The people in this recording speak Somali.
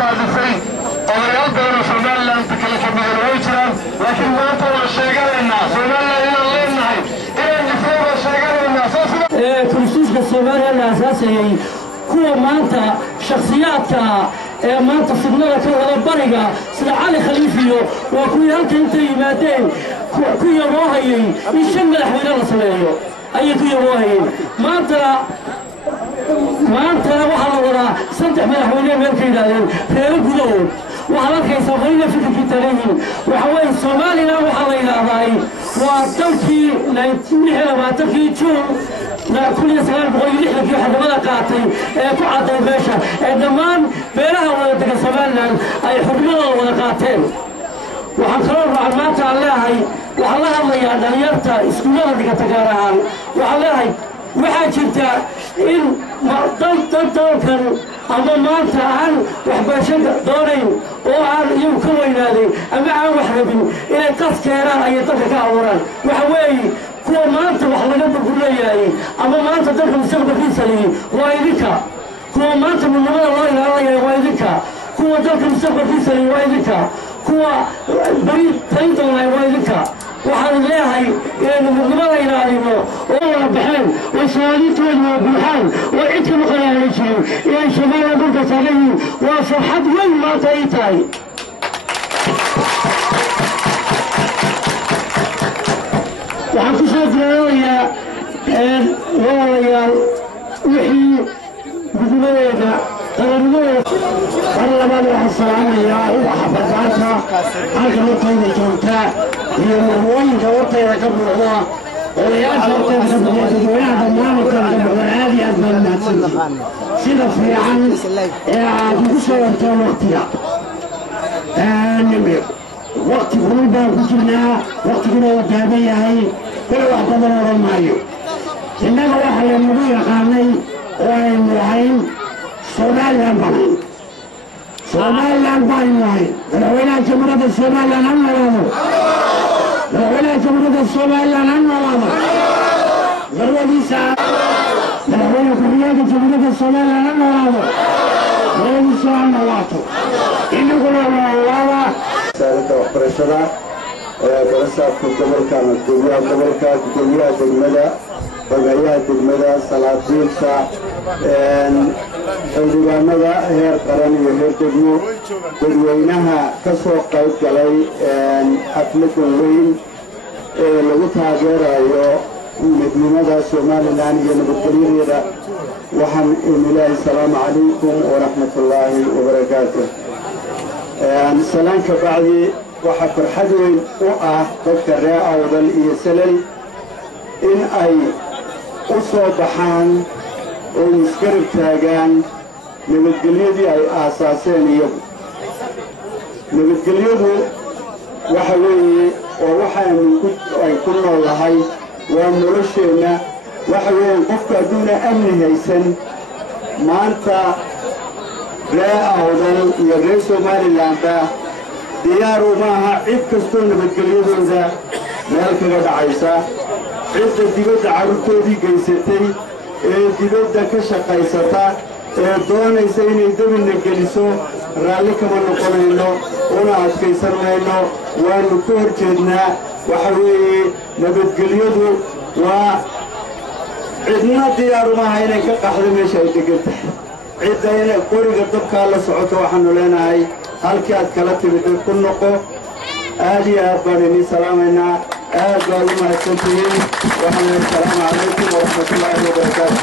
daadisay odayaal badan oo Somaliland kala fadhiya way jiraan laakiin maanta waa sheeganaynaa Somaliland inaan leenahay inaan difaaca sheeganaynaa kursiga Somaliland asaasay kuwa maanta shakhsiyaadka maanta fidnada ka wada bariga sida Cali Khalifiyo waa kuwii halka inta yimaadeen ku yaroohayay in shan madaxweyne la sameeyo ayay ku yaroohayeen maanta waxaa la wadaa saddex madaxweyne meel ka yidhaahdeen reero gudahood waxaad arkaysaa wayna fikirkii taleeyihiin waxa weeye Somaliland waxaa la yidhaahdaa waa dalkii 19 Juun كل يسمع بقول يحلق يحلق قاطي كعدة باشا دمان بينها ولا تقسمنا أي حرمة ولا قاتين وحنخرج عمات الله هاي وحلا الله يعني يرتا اسكولنا دي كتجارها وحلا هاي وحاجتها إن ما ضل كان أما ما تعال وحباشد دورين وعن يمكن هذه أما عن وحربين إلى قص كيرا أي طرف كأوران وحوي كوا ما أنت وحلا بقول لي أما ما أنت تدخل السبب في سليم وايدك كوا ما أنت من نور الله إلى وايدك كوا تدخل السبب في سليم وايدك كوا بريد تريد الله وايدك وحال الله إنه من نور إلى علمه والله بحال وسواليت وبحال وعدك مخيال شيء يا شباب أقولك سليم وفرحت وين ما تيتاي وحنكشف يا وحي بدمينا ترى والله ما السلام يا حفظاتها هاكا طيب جوتا هي وين جوتا يا قبل الله ويا جوتا قبل ويا ضمان كان قبل هذه أزمنة سيدة في عن بقصة وقتها نمر وقت غروبا كنا وقت كنا وتابعي هاي كل واحد ضرر المايو إنما واحد يمضي قاني وين وين Somaliland baan waay madaxweynaha jamhuuriyadda Somaliland aan noolaado madaxweynaha jamhuuriyadda Somaliland aan noolaado garwadiisa madaxweynaha jamhuuriyadda Somaliland aan noolaado garwadiisa aan noolaato inaguna noolaada saarta waxbarashada darasaadka gobolka gudoomiyaha degmada bagayaha degmada salaadiinta xildhibaanada heer qaran iyo heer degmo dadweynaha ka soo qayb galay xafladan weyn ee lagu taageerayo midnimada Somaliland iyo nabadgelyadeeda waxaan ilaahay salaamu calaykum waraxmatullaahi wabarakaatuh salaanka bacdi waxa farxad weyn u ah dadka reer Awdal iyo Salal in ay u soo baxaan oo iskarab taagaan nabadgelyadii ay aasaaseen iyagu nabadgelyadu waxa weeye oo waxaanu ku noolahay waa nolosheenna waxa weeye qofka haduuna amni haysan maanta reer Awdal iyo reer Somalilandba diyaar uma aha cid kastoo nabadgelyadooda meel kaga dhacaysa cidda dibadda carruurtoodii geysatay ee dibadda ka shaqaysata ee doonaysa inay dabina geliso raalli kama noqonayno una adkaysan mayno waanu ka hor jeednaa waxa weeye nabadgelyadu waa cidna diyaar uma aha inay ka qaxdo meesha ay degan tahay cidda inay qoriga dabkaa la socoto waxaanu leenahay halkii aad kala timid ku noqo aad iyo aad baan idin salaamaynaa aad baad u mahadsantihiin waxaan assalaamu calaykum waraxmatullaahi wabarakaatu